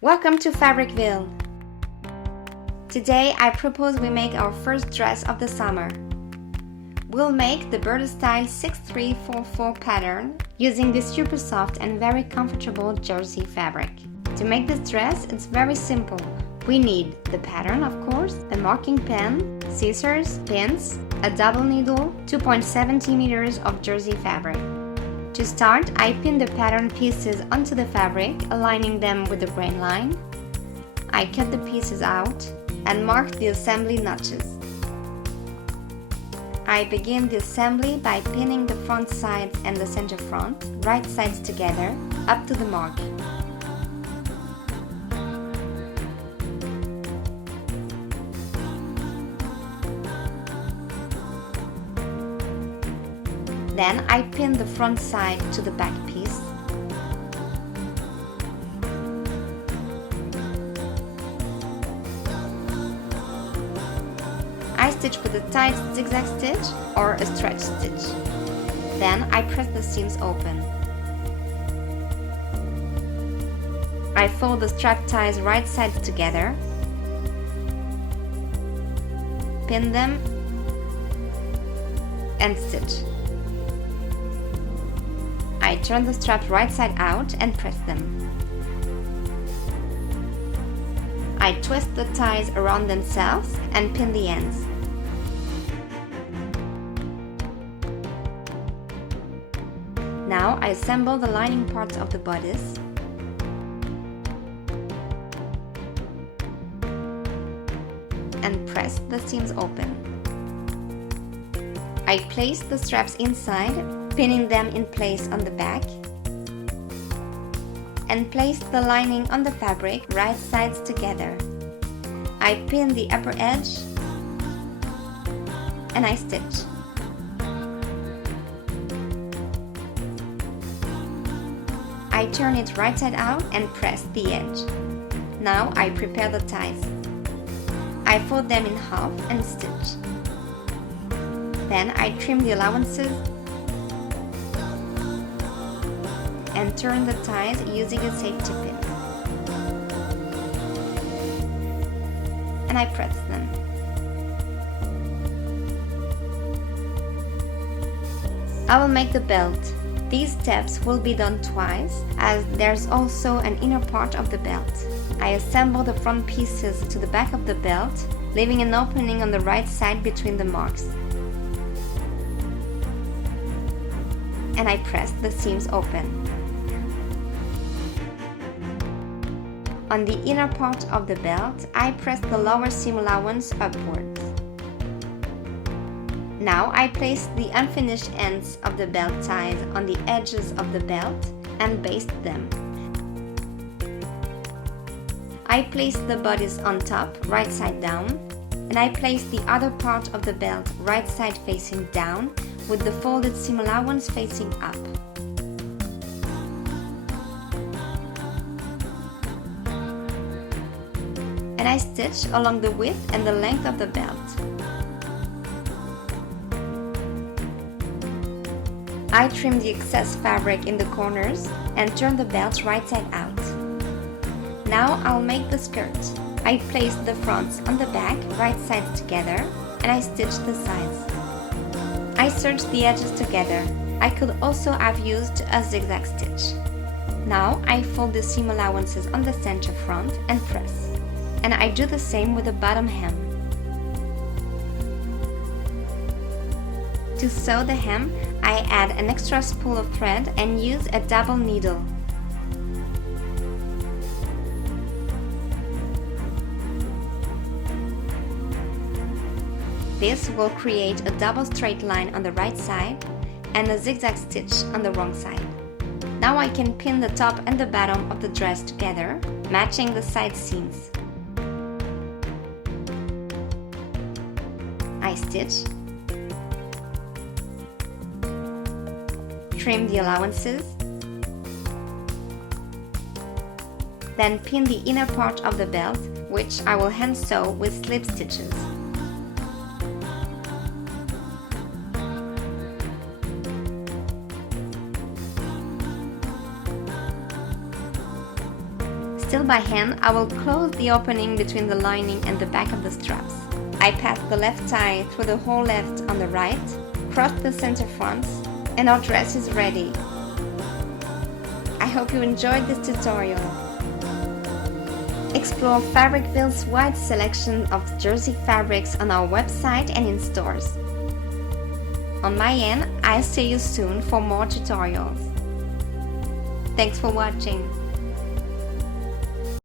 Welcome to Fabricville! Today I propose we make our first dress of the summer. We'll make the Bodice style 6344 pattern using this super soft and very comfortable jersey fabric. To make this dress, it's very simple. We need the pattern, of course, a marking pen, scissors, pins, a double needle, 2.7 centimeters of jersey fabric. To start, I pin the pattern pieces onto the fabric, aligning them with the grain line. I cut the pieces out and mark the assembly notches. I begin the assembly by pinning the front sides and the center front, right sides together, up to the mark. Then I pin the front side to the back piece. I stitch with a tight zigzag stitch or a stretch stitch. Then I press the seams open. I fold the strap ties right sides together, pin them, and stitch. I turn the straps right side out and press them. I twist the ties around themselves and pin the ends. Now I assemble the lining parts of the bodice. And press the seams open. I place the straps inside, pinning them in place on the back, and place the lining on the fabric right sides together. I pin the upper edge and I stitch. I turn it right side out and press the edge. Now I prepare the ties. I fold them in half and stitch. Then I trim the allowances and turn the ties using a safety pin. And I press them. I will make the belt. These steps will be done twice, as there's also an inner part of the belt. I assemble the front pieces to the back of the belt, leaving an opening on the right side between the marks. And I press the seams open. On the inner part of the belt, I press the lower seam allowance upwards. Now I place the unfinished ends of the belt ties on the edges of the belt and baste them. I place the bodice on top, right side down, and I place the other part of the belt right side facing down with the folded seam allowance facing up. And I stitch along the width and the length of the belt. I trim the excess fabric in the corners and turn the belt right side out. Now I'll make the skirt. I place the fronts on the back, right sides together, and I stitch the sides. I serge the edges together. I could also have used a zigzag stitch. Now I fold the seam allowances on the center front and press. And I do the same with the bottom hem. To sew the hem, I add an extra spool of thread and use a double needle. This will create a double straight line on the right side and a zigzag stitch on the wrong side. Now I can pin the top and the bottom of the dress together, matching the side seams. I stitch, trim the allowances, then pin the inner part of the belt, which I will hand sew with slip stitches. Still by hand, I will close the opening between the lining and the back of the straps. I pass the left tie through the hole left on the right, cross the center fronts, and our dress is ready. I hope you enjoyed this tutorial. Explore Fabricville's wide selection of jersey fabrics on our website and in stores. On my end, I'll see you soon for more tutorials. Thanks for watching.